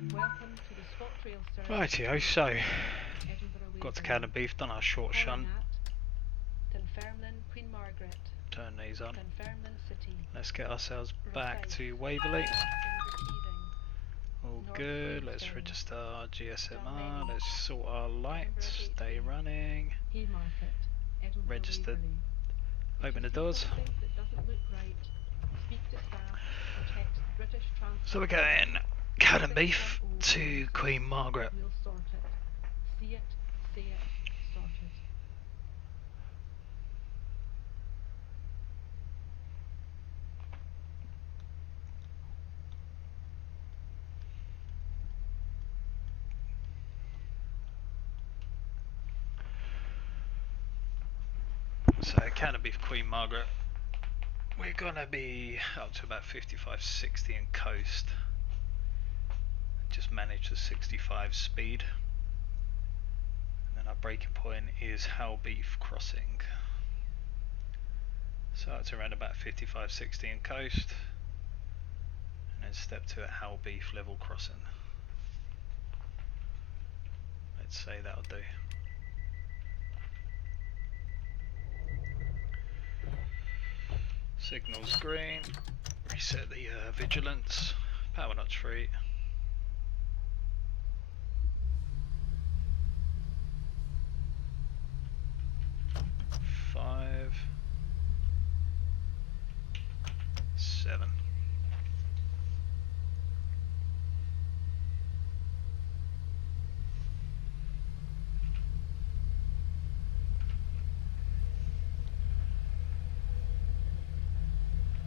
Welcome to the ScotRail service. Rightio, so Edinburgh got to Waverley. Cowdenbeath, done our short Calling shunt. at Dunfermline, Queen Margaret, Turn these on. Dunfermline City, Let's get ourselves back Rosyth, to Waverley. Inverkeithing, All North good. Let's Gravesend, register our GSMR. Dalmeny, Let's sort our lights. Edinburgh Stay Gateway, running. Haymarket, Edinburgh Registered. Waverley. If Open you the see doors. something that doesn't look right, speak to staff or text British Transport. So we're going Cowdenbeath to Queen Margaret. We'll sort it. See it, say it, sorted. So Cowdenbeath, Queen Margaret. We're gonna be up to about 55-60 in coast. Just manage the 65 speed. And then our breaking point is Cowdenbeath crossing. So it's around about 55-60 in coast. And then step 2 at Cowdenbeath level crossing. Let's say that'll do. Signal's green. Reset the vigilance. Power notch free. Five. 7.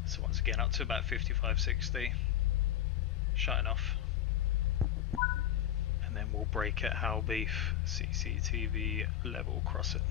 So once again up to about 55-60. Shutting off. And then we'll brake at Cowdenbeath CCTV level crossing.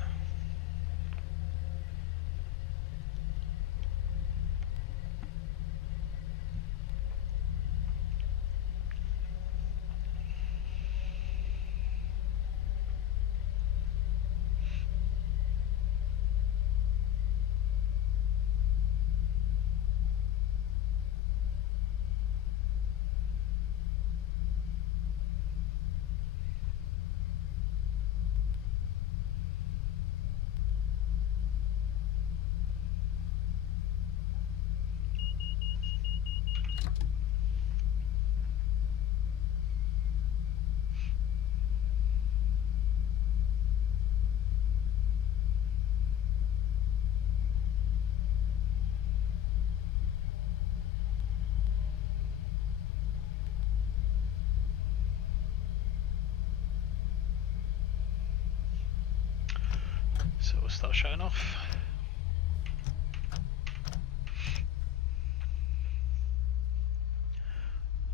So we'll start showing off.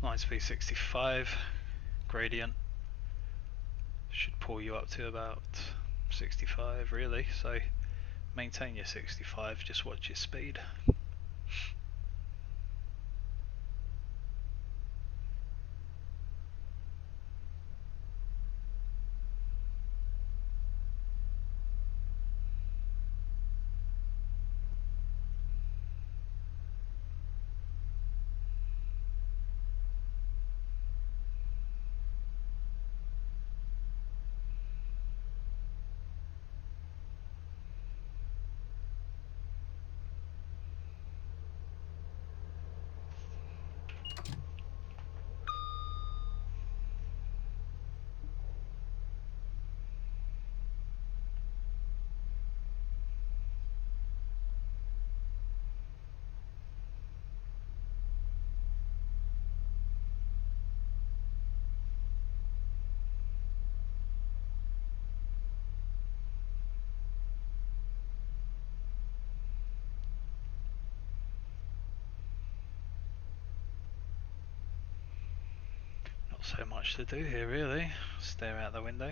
Line speed 65, gradient should pull you up to about 65 really, so maintain your 65, just watch your speed. Not so much to do here really, stare out the window.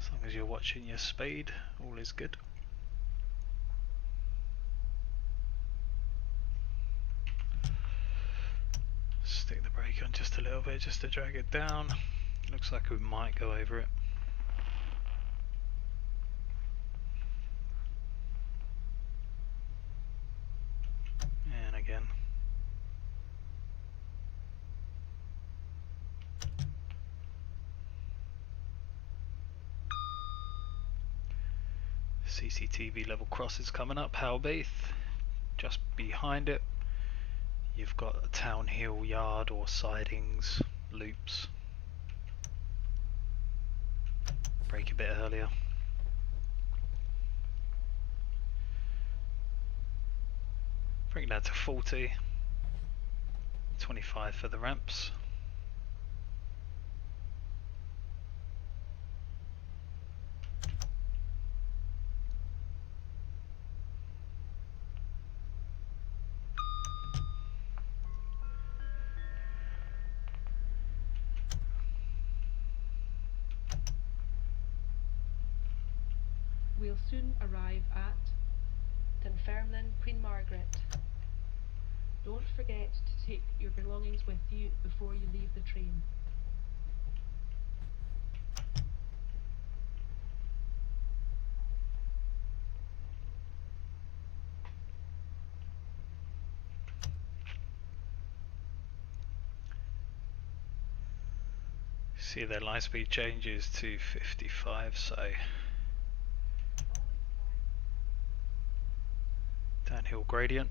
As long as you're watching your speed, all is good. Stick the brake on just a little bit just to drag it down. Looks like we might go over it. CCTV level crosses coming up. Cowdenbeath. Just behind it, you've got a Town Hill yard or sidings, loops. Brake a bit earlier. Bring that to 40. 25 for the ramps. We'll soon arrive at Dunfermline, Queen Margaret. Don't forget to take your belongings with you before you leave the train. See their line speed changes to 55, so downhill gradient.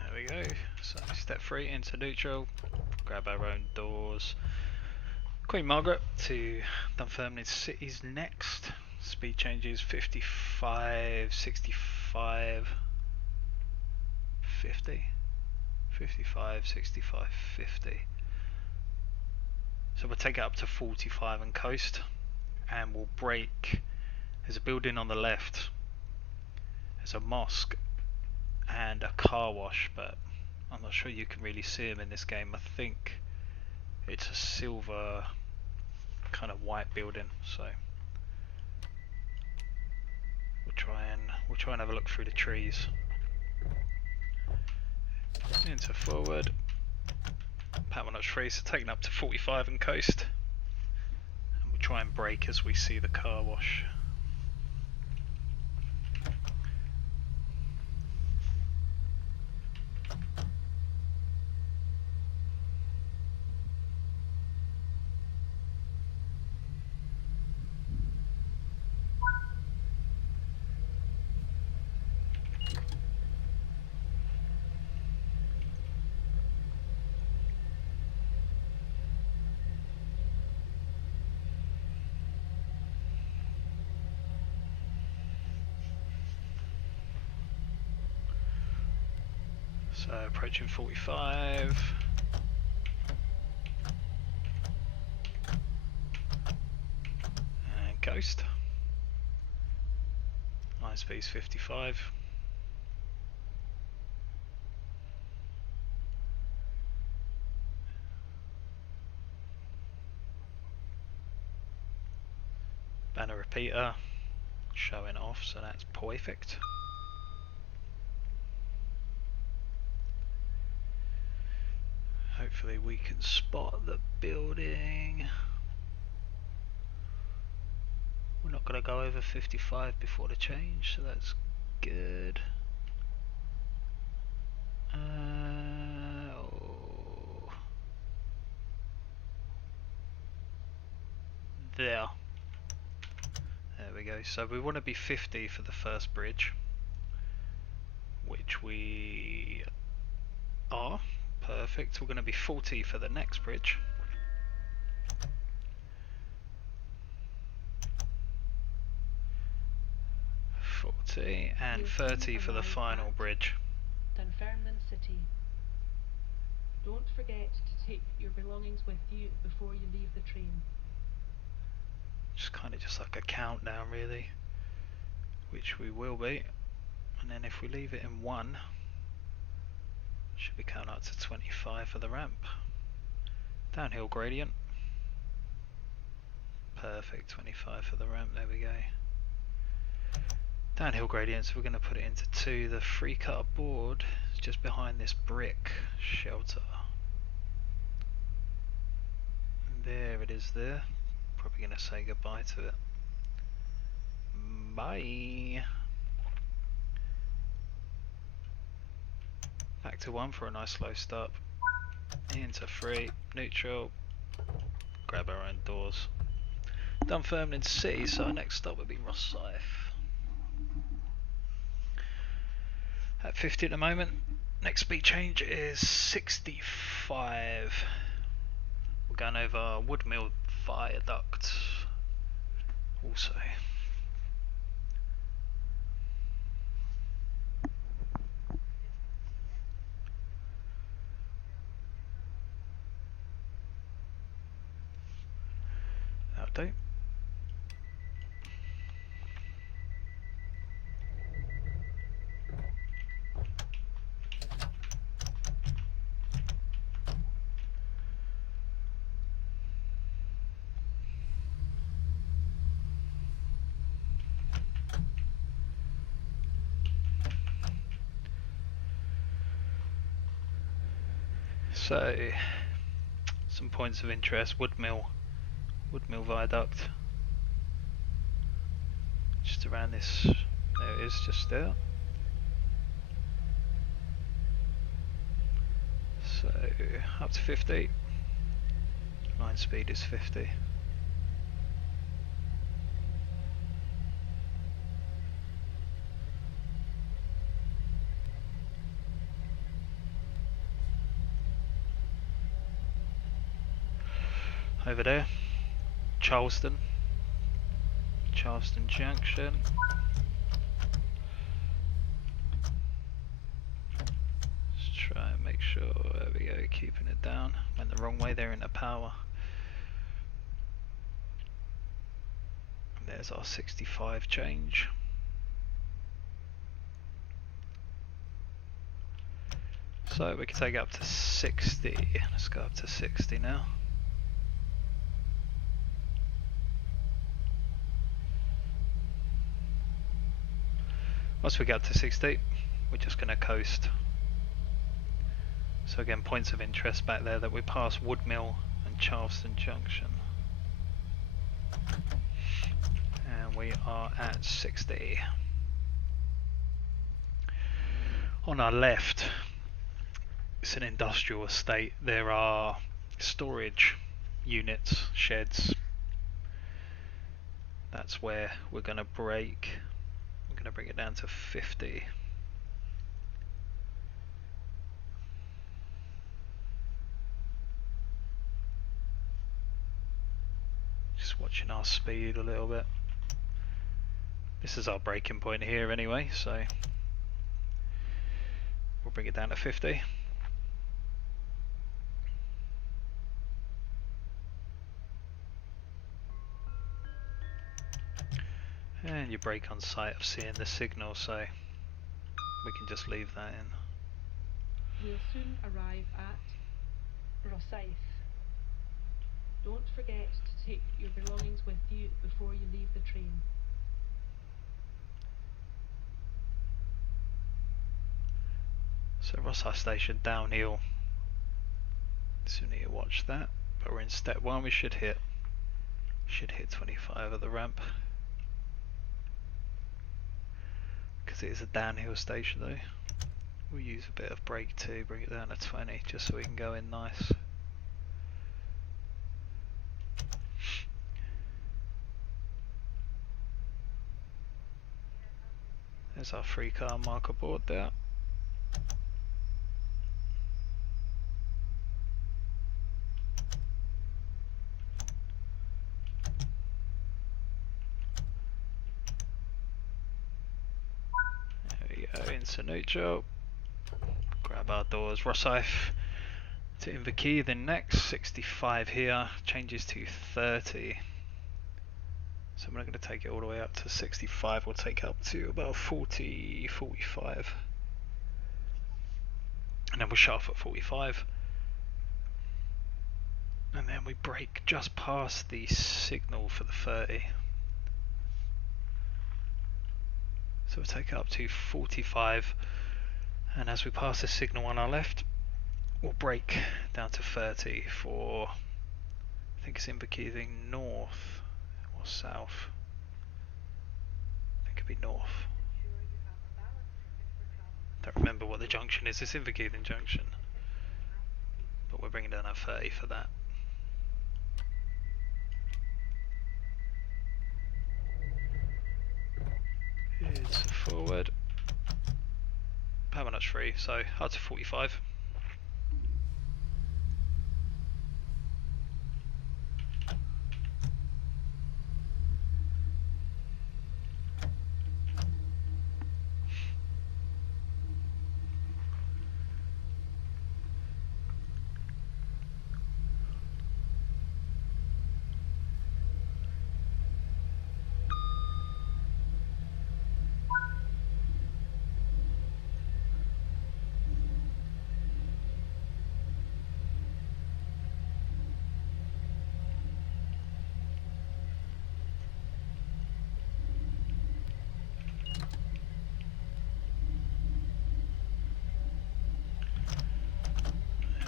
There we go. So step 3 into neutral, grab our own doors. Queen Margaret to Dunfermline City's next. Speed changes 55, 65, 50, 55, 65, 50. So we'll take it up to 45 and coast, and we'll brake. There's a building on the left, there's a mosque and a car wash, but I'm not sure you can really see them in this game. I think it's a silver kind of white building, so we'll try and have a look through the trees. Into forward, power notch 3, so taking up to 45 and coast, and we'll try and brake as we see the car wash. So approaching 45. And coast. Line speed's 55. Banner repeater showing off, so that's perfect. Hopefully we can spot the building. We're not going to go over 55 before the change, so that's good. Oh. There we go. So we want to be 50 for the first bridge, which we are. Perfect. We're going to be 40 for the next bridge. And We'll 30 for the arrive final at bridge. Dunfermline City. Don't forget to take your belongings with you before you leave the train. Just kind of just like a countdown really, which we will be. And then if we leave it in 1, should be counting up to 25 for the ramp. Downhill gradient. Perfect, 25 for the ramp, there we go. Downhill gradient, so we're going to put it into 2. The 3 cut board is just behind this brick shelter. it is there. Probably going to say goodbye to it. Bye. Back to 1 for a nice slow stop. Into 3, neutral. Grab our own doors. Dunfermline City, so our next stop would be Rosyth. At 50 at the moment. Next speed change is 65. We're going over Woodmill Viaduct. Also. That'll do. So, some points of interest. Woodmill Viaduct. Just around this. There it is, just there. So, up to 50. Line speed is 50. Over there, Charleston Junction. Let's try and make sure, there we go, keeping it down. Went the wrong way there in the power. And there's our 65 change. So we can take it up to 60. Let's go up to 60 now. Once we get up to 60, we're just going to coast. So again, points of interest back there that we pass Woodmill and Charleston Junction. And we are at 60. On our left, it's an industrial estate. There are storage units, sheds. That's where we're going to brake. I'm going to bring it down to 50. Just watching our speed a little bit. This is our braking point here anyway, so we'll bring it down to 50. And you brake on sight of seeing the signal, so we can just leave that in. We'll soon arrive at Rosyth. Don't forget to take your belongings with you before you leave the train. So Rosyth Station downhill. So we need to watch that. But we're in step 1, we should hit 25 at the ramp. Because it is a downhill station though. We'll use a bit of brake to bring it down to 20 just so we can go in nice. There's our 3-car marker board there. There we go, into neutral. Grab our doors. Rosyth to Inverkey, then next 65 here, changes to 30. So we're not going to take it all the way up to 65, we'll take it up to about 40, 45. And then we'll shut off at 45. And then we brake just past the signal for the 30. So we'll take it up to 45. And as we pass the signal on our left, we'll brake down to 30 for, I think it's Inverkeithing north or south. I think it'd be north. Don't remember what the junction is. It's Inverkeithing Junction. But we're bringing down our 30 for that. It's forward. Power notch free, so hard to 45.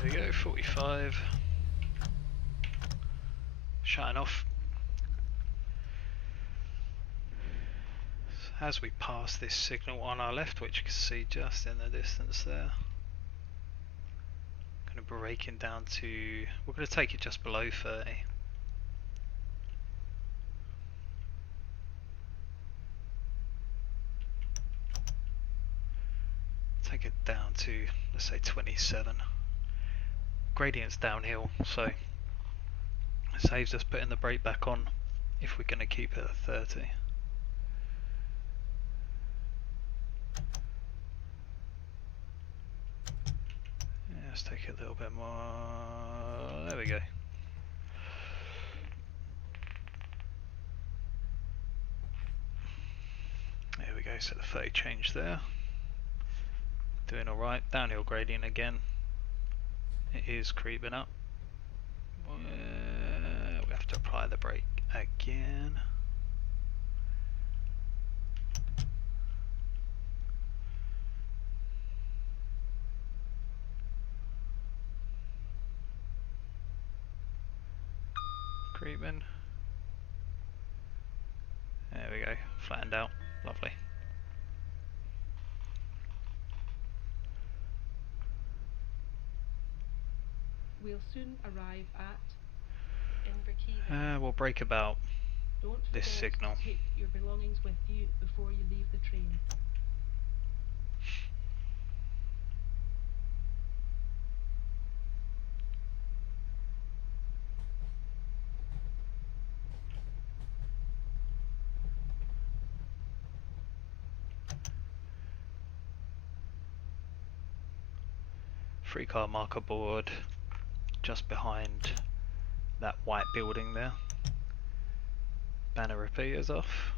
There we go, 45. Shutting off. As we pass this signal on our left, which you can see just in the distance there, going to brake it down to, we're going to take it just below 30. Take it down to, let's say 27. Gradient's downhill, so it saves us putting the brake back on if we're going to keep it at 30. Yeah, let's take it a little bit more. There we go. There we go, so the 30 change there. Doing alright. Downhill gradient again. It is creeping up. We have to apply the brake again. Creeping. There we go. Flattened out. Lovely. We'll soon arrive at Inverkeithing. We'll brake about Don't this forget signal. to take your belongings with you before you leave the train. Free car marker board just behind that white building there. Banner repeaters off.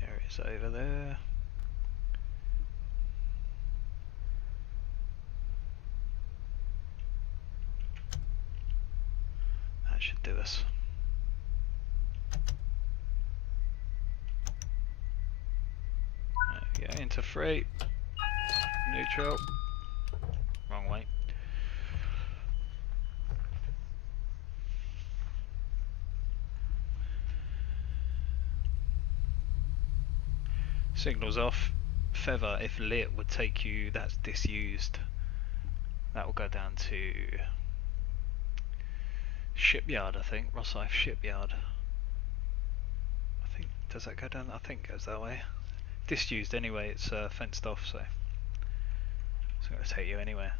There it is over there. That should do us. There we go, into free. Neutral. Wrong way. Signals off. Feather, if lit, would take you, that's disused. That will go down to Shipyard, I think. Rosyth Shipyard. I think, does that go down? I think it goes that way. Disused anyway, it's fenced off, so it's not going to take you anywhere.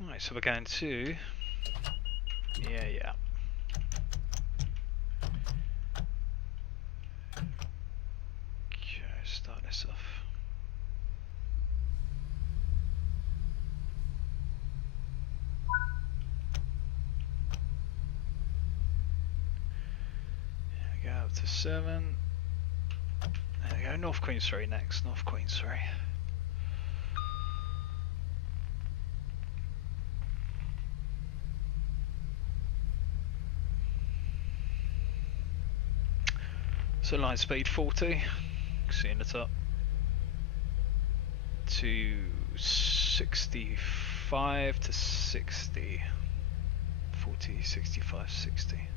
Right, so we're going to, yeah. Okay, start this off. There we go, up to 7. There we go, North Queensferry next, North Queensferry. So line speed 40, seeing the top, to 65 to 60, 40, 65, 60.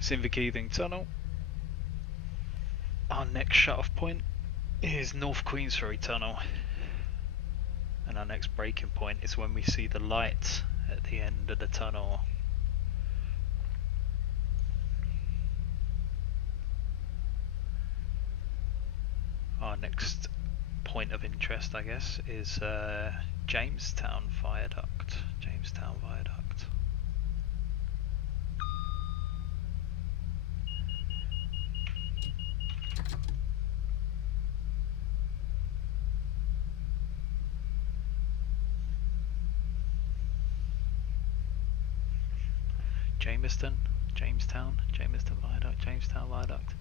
It's Inverkeithing Tunnel. Our next shut-off point is North Queensferry Tunnel, and our next braking point is when we see the light at the end of the tunnel. Our next point of interest, I guess, is Jamestown Viaduct. Jamestown Viaduct. Jamestown Viaduct, Jamestown Viaduct.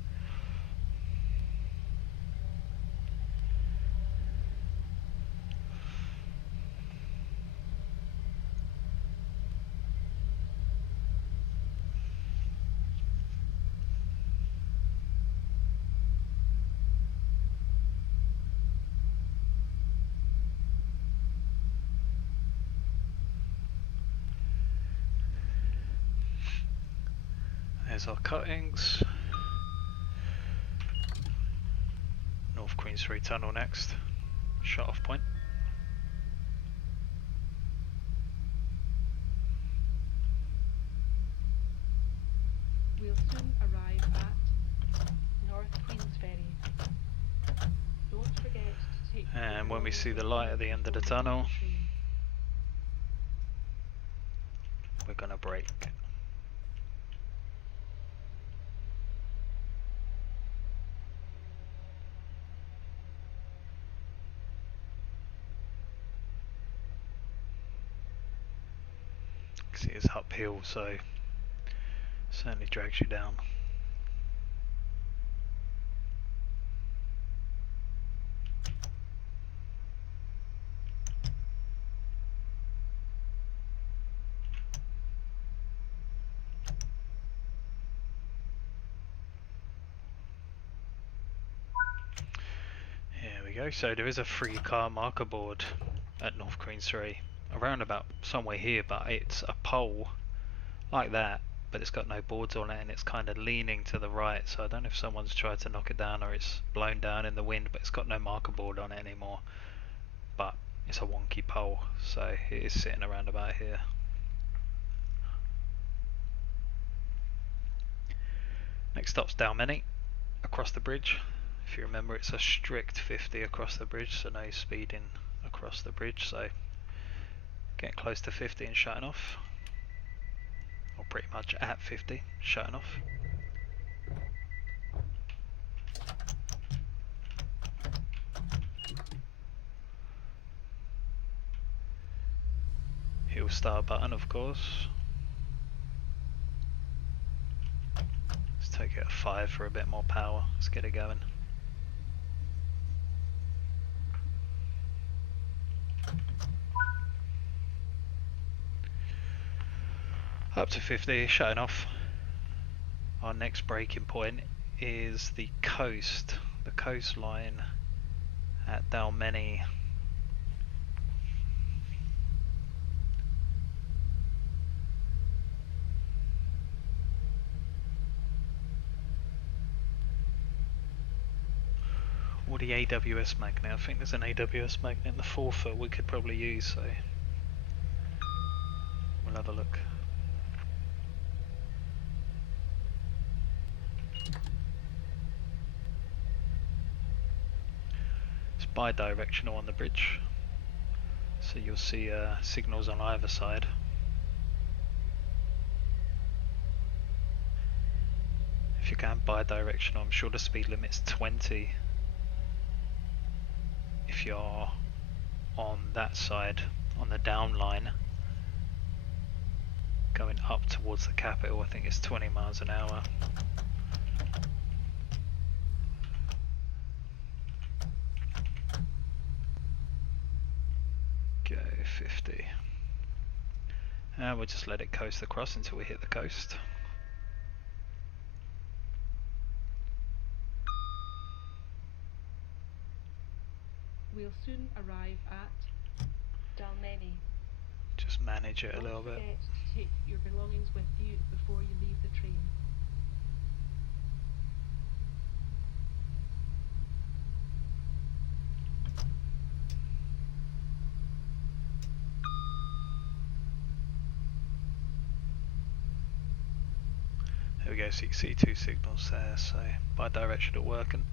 There's our cuttings. North Queensferry Tunnel next. Shut off point. We'll soon arrive at North Queensferry. Don't forget to take your And when we see the belongings light at the end of the before you tunnel, leave the train. we're gonna brake. See, it's uphill, so certainly drags you down. Here we go. So there is a free car marker board at North Queensferry, around about somewhere here, but it's a pole like that, but it's got no boards on it, and it's kind of leaning to the right, so I don't know if someone's tried to knock it down or it's blown down in the wind, but it's got no marker board on it anymore. But it's a wonky pole, so it is sitting around about here. Next stop's Dalmeny, across the bridge. If you remember, it's a strict 50 across the bridge, so no speeding across the bridge, so getting close to 50 and shutting off. Or pretty much at 50, shutting off. Hill start button, of course. Let's take it at 5 for a bit more power. Let's get it going. Up to 50, shutting off. Our next braking point is the coastline at Dalmeny. Or the AWS magnet. I think there's an AWS magnet in the forefoot we could probably use, so we'll have a look. It's bi-directional on the bridge, so you'll see signals on either side. If you can bi-directional, I'm sure the speed limit's 20 if you're on that side, on the down line, going up towards the capital. I think it's 20 miles an hour. 250. And we'll just let it coast across until we hit the coast. We'll soon arrive at Dalmeny. Just manage it a little bit. Don't forget to take your belongings with you before you leave the train. There we go, so you can see two signals there, so bi-directional working.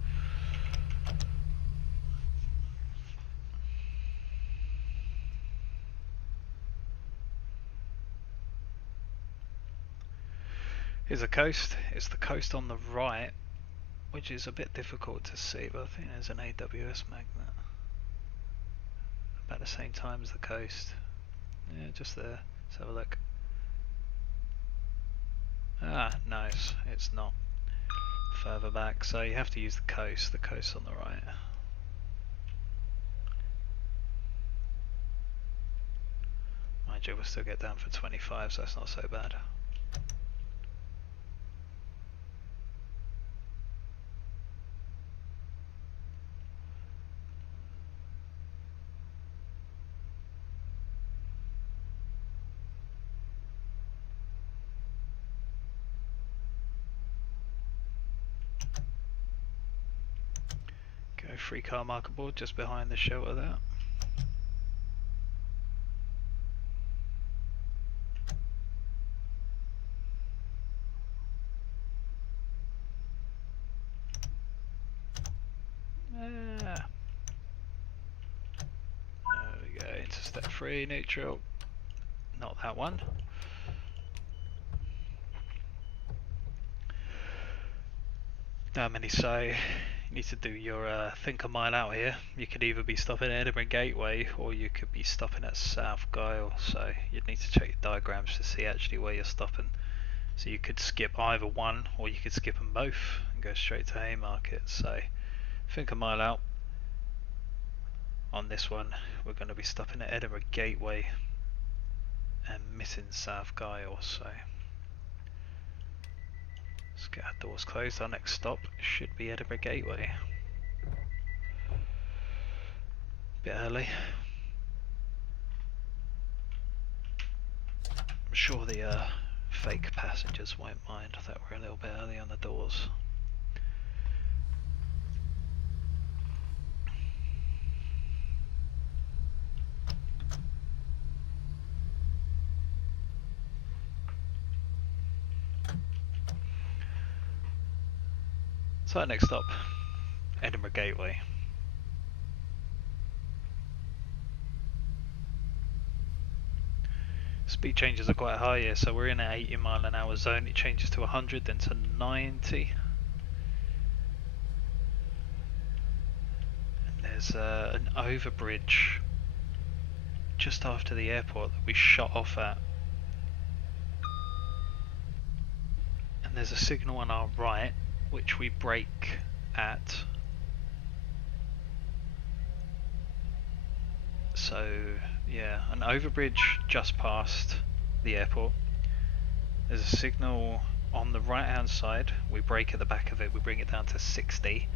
Here's the coast. It's the coast on the right, which is a bit difficult to see, but I think there's an AWS magnet about the same time as the coast. Yeah, just there. Let's have a look. Ah, nice. It's not. Further back, so you have to use the coast on the right. Mind you, we'll still get down for 25, so that's not so bad. Go 3-car marker board just behind the shelter there. There we go, into step 3, neutral. Not that one. So you need to do your think a mile out here. You could either be stopping at Edinburgh Gateway or you could be stopping at South Gyle, so you'd need to check your diagrams to see actually where you're stopping. So you could skip either one or you could skip them both and go straight to Haymarket. So think a mile out. On this one we're going to be stopping at Edinburgh Gateway and missing South Gyle, so let's get our doors closed. Our next stop should be Edinburgh Gateway. Bit early. I'm sure the fake passengers won't mind that we're a little bit early on the doors. So next stop, Edinburgh Gateway. Speed changes are quite high here, so we're in an 80 mile an hour zone. It changes to 100, then to 90. And there's an overbridge just after the airport that we shot off at. And there's a signal on our right which we brake at. So yeah, an overbridge just past the airport. There's a signal on the right hand side. We brake at the back of it, we bring it down to 60,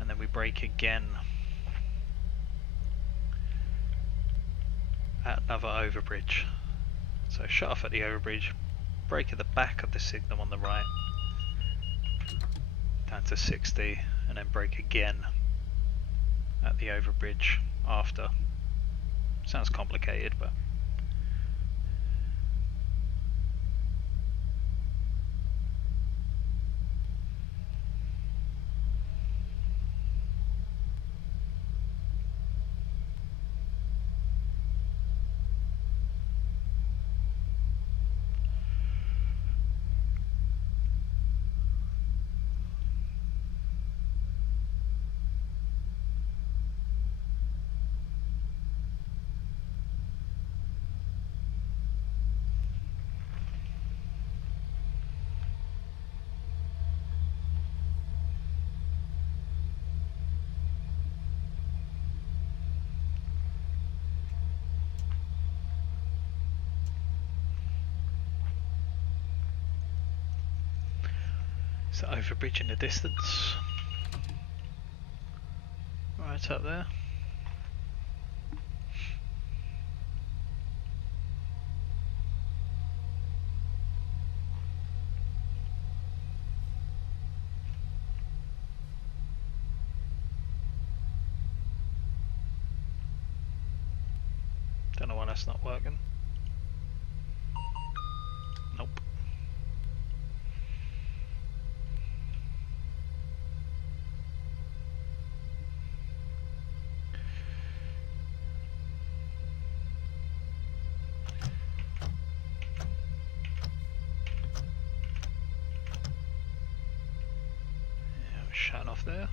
and then we brake again at another overbridge. So shut off at the overbridge, brake at the back of the signal on the right, down to 60, and then brake again at the overbridge after. Sounds complicated, but Is that overbridge in the distance? Right up there. Don't know why that's not working. Nope. Yeah, I'm shutting off there.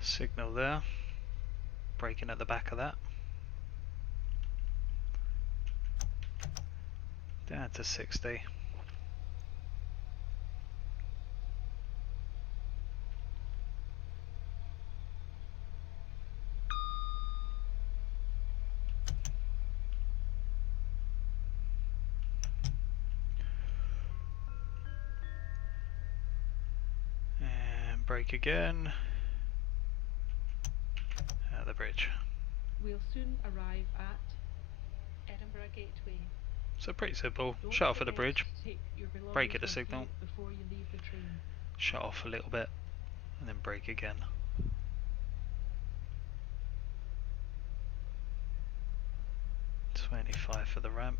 Signal there. Braking at the back of that. Down to 60. And brake again. At the bridge. We'll soon arrive at Edinburgh Gateway. So pretty simple. Don't Shut off at the forget bridge. to take your Brake belongings at the with signal. you before you leave the train. Shut off a little bit. And then brake again. $25 for the ramp.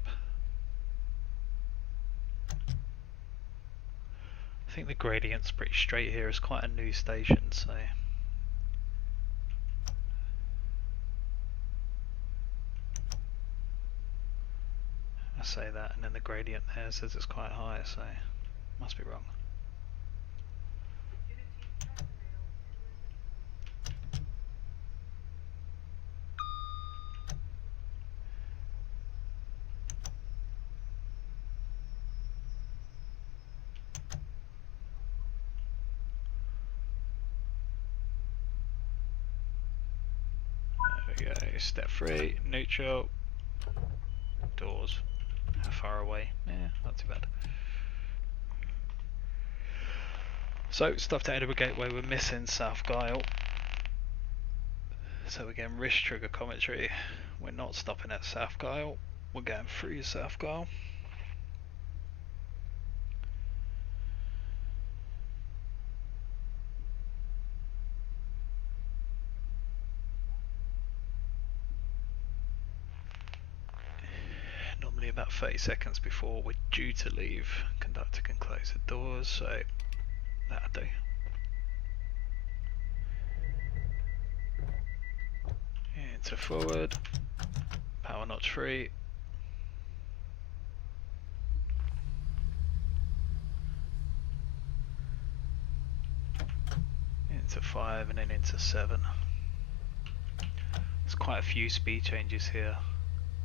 I think the gradient's pretty straight here. It's quite a new station, so I say that, and then the gradient there says it's quite high, so must be wrong. There we go, step 3, neutral, doors. How far away? Yeah, not too bad. So, stuff to Edinburgh Gateway, we're missing South Gyle. So again, wrist trigger commentary. We're not stopping at South Gyle, we're going through South Gyle. Normally about 30 seconds before we're due to leave, conductor can close the doors, so that'll do. Into forward, power notch 3. Into 5 and then into 7. There's quite a few speed changes here.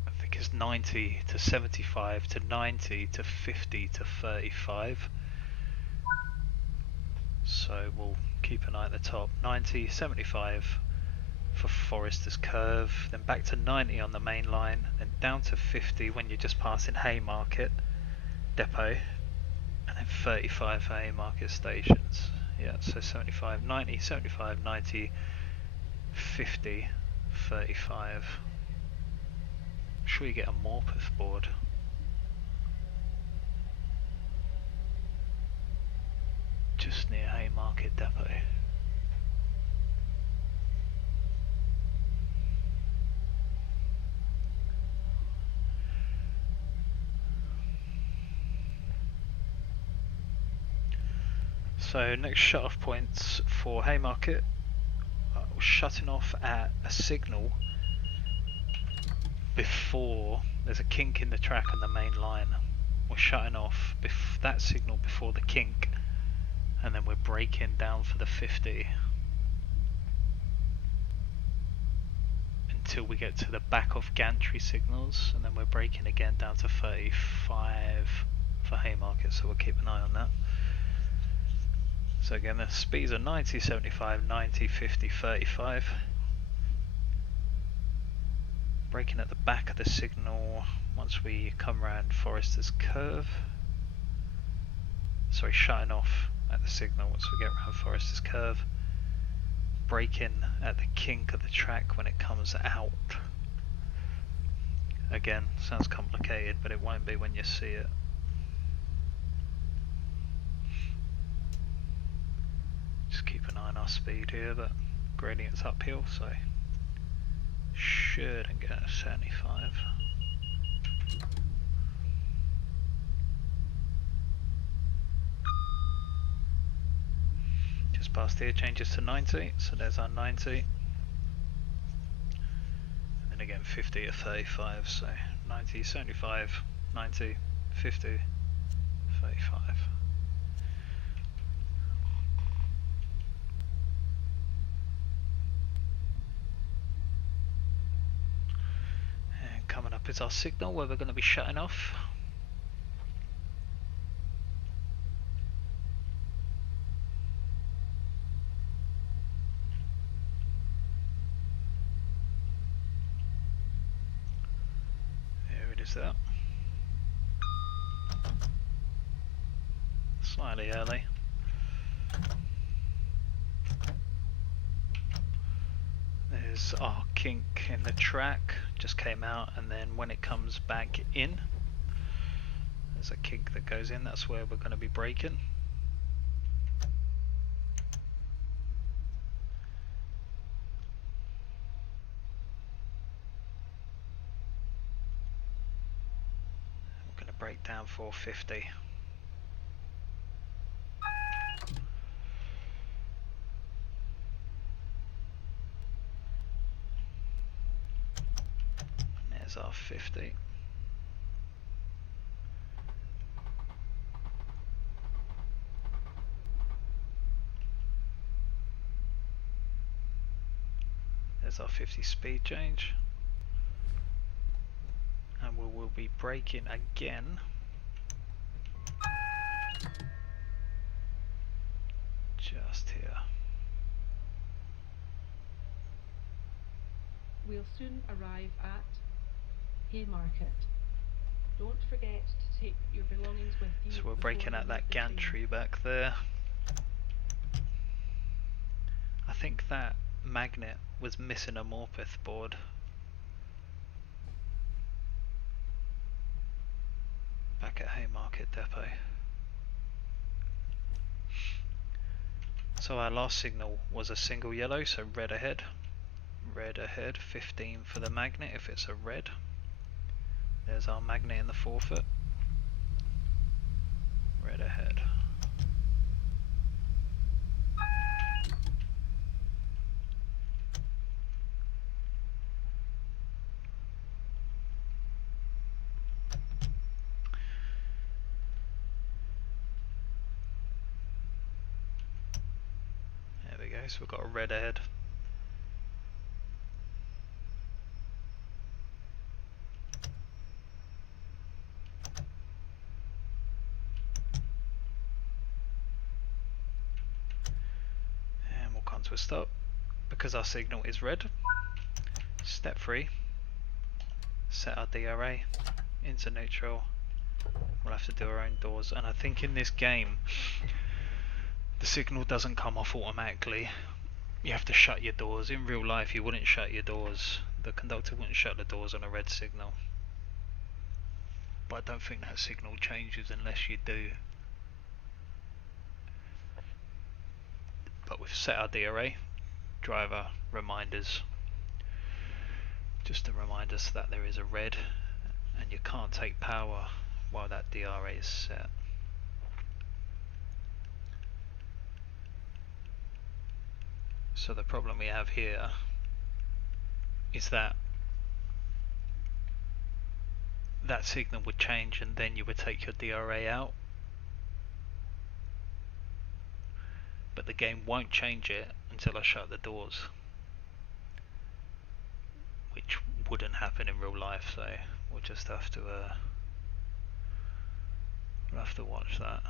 I think it's 90 to 75 to 90 to 50 to 35. So we'll keep an eye at the top. 90, 75 for Forrester's Curve, then back to 90 on the main line, then down to 50 when you're just passing Haymarket Depot, and then 35 for Haymarket stations. Yeah, so 75, 90, 75, 90, 50, 35. I'm sure you get a Morpeth board. Just near Haymarket Depot. So next shut off points for Haymarket, we're shutting off at a signal before there's a kink in the track on the main line. We're shutting off that signal before the kink, and then we're braking down for the 50 until we get to the back of gantry signals, and then we're braking again down to 35 for Haymarket, so we'll keep an eye on that. So again, the speeds are 90, 75, 90, 50, 35. Braking at the back of the signal once we come around Forrester's curve. Sorry, shutting off at the signal once we get around Forrester's curve. Braking at the kink of the track when it comes out. Again, sounds complicated, but it won't be when you see it. Just keep an eye on our speed here, but gradient's uphill, so shouldn't get a 75. Just past here, changes to 90, so there's our 90. And then again 50 at 35, so 90, 75, 90, 50, 35. And coming up is our signal where we're going to be shutting off. Is that slightly early? There's our kink in the track, just came out, and then when it comes back in, there's a kink that goes in, that's where we're going to be braking. We're going to brake down 450. There's our 50. There's our 50 speed change. And we will be braking again. Just here. We'll soon arrive at Haymarket. Don't forget to take your belongings with you. So we're before braking you at leave that the gantry train. back there. I think that magnet was missing a Morpeth board. Back at Haymarket Depot. So our last signal was a single yellow, so red ahead. Red ahead, 15 for the magnet if it's a red. There's our magnet in the forefoot. Red ahead. There we go, so we've got a red ahead. And we'll come to a stop. Because our signal is red, step 3, set our DRA into neutral. We'll have to do our own doors, and I think in this game the signal doesn't come off automatically. You have to shut your doors. In real life you wouldn't shut your doors. The conductor wouldn't shut the doors on a red signal. But I don't think that signal changes unless you do. But we've set our DRA, driver reminders, just to remind us that there is a red and you can't take power while that DRA is set. So the problem we have here is that that signal would change and then you would take your DRA out, but the game won't change it until I shut the doors, which wouldn't happen in real life, so we'll just have to we'll have to watch that.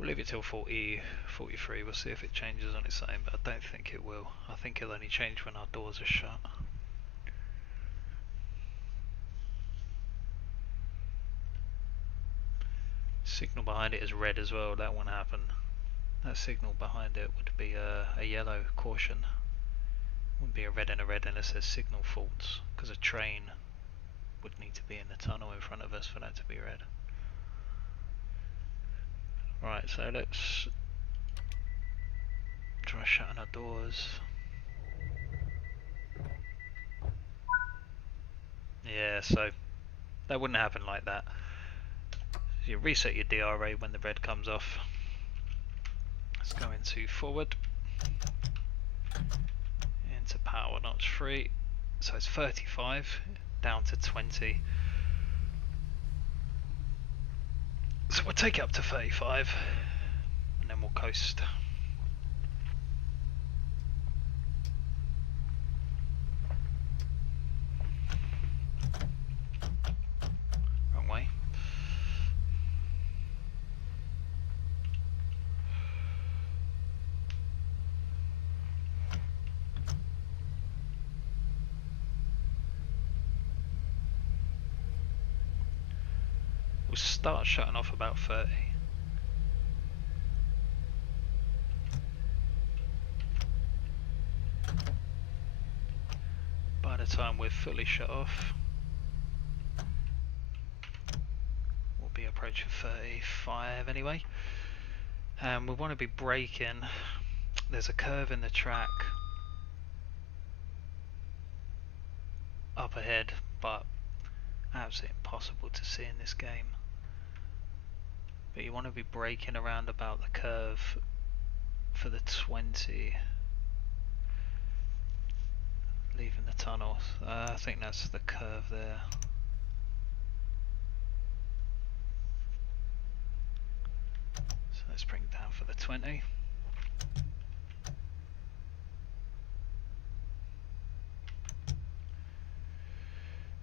We'll leave it till 40, 43. We'll see if it changes on its own, but I don't think it will. I think it'll only change when our doors are shut. Signal behind it is red as well. That won't happen. That signal behind it would be a yellow caution. Wouldn't be a red and a red unless there's signal faults, because a train would need to be in the tunnel in front of us for that to be red. Right, so let's try shutting our doors. Yeah, so that wouldn't happen like that. You reset your DRA when the red comes off. Let's go into forward, into power notch 3. So it's 35 down to 20. So we'll take it up to 35 and then we'll coast. Wrong way. We'll start shutting off about 30. By the time we're fully shut off, we'll be approaching 35 anyway. And we want to be braking. There's a curve in the track up ahead, but absolutely impossible to see in this game. But you want to be braking around about the curve for the 20, leaving the tunnel. I think that's the curve there. So let's bring it down for the 20.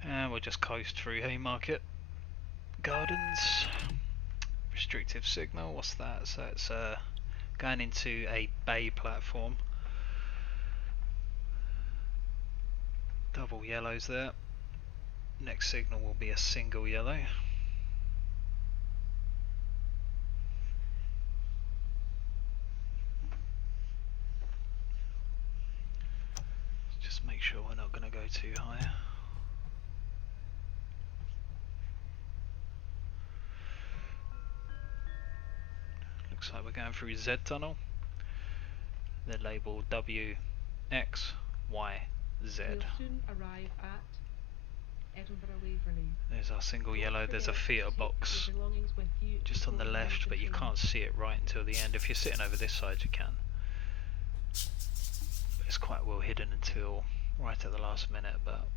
And we'll just coast through Haymarket Gardens. Restrictive signal, what's that? So it's going into a bay platform. Double yellows there. Next signal will be a single yellow. Just make sure we're not going to go too high. Looks like we're going through Z tunnel. They're labelled W, X, Y, Z. We'll soon arrive at Edinburgh Waverley. There's our single Don't yellow. There's a forget to theatre take box your belongings with you just on the before you left, leave but you train. can't see it right until the end. If you're sitting over this side, you can. But it's quite well hidden until right at the last minute, but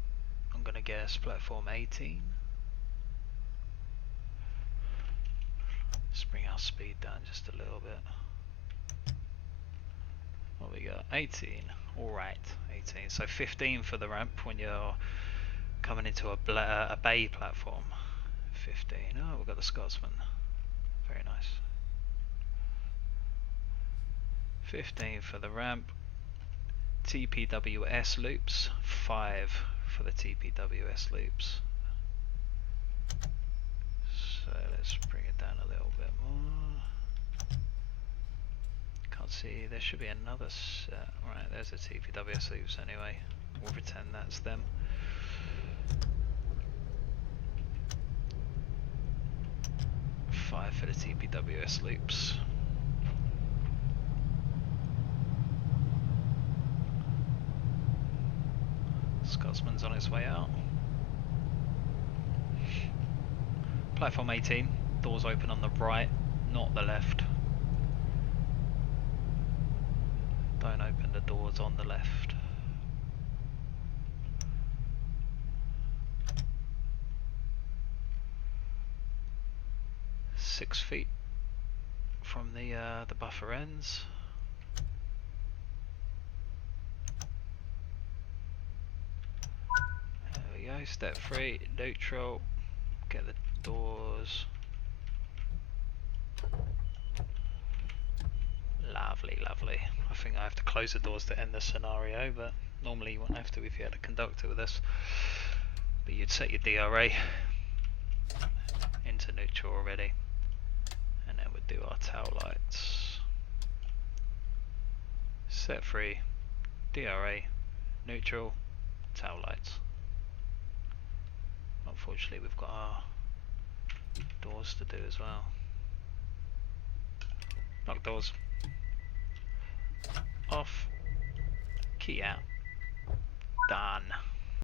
I'm going to guess platform 18. Let's bring our speed down just a little bit. What we got? 18. Alright, 18. So 15 for the ramp when you're coming into a bay platform. 15. Oh, we've got the Scotsman. Very nice. 15 for the ramp. TPWS loops. 5 for the TPWS loops. So let's bring it down a little bit more. Can't see, there should be another set. Right, there's the TPWS loops anyway. We'll pretend that's them. Five for the TPWS loops. Scotsman's on its way out. Platform 18, doors open on the right, not the left. Don't open the doors on the left. Six feet from the buffer ends. There we go, step 3, neutral, get the doors. Lovely, lovely. I think I have to close the doors to end the scenario, but normally you wouldn't have to if you had a conductor with us. But you'd set your DRA into neutral already, and then we'd do our tail lights. Set free, DRA, neutral, tail lights. Unfortunately, we've got our doors to do as well. Knock doors. Off. Key out. Done.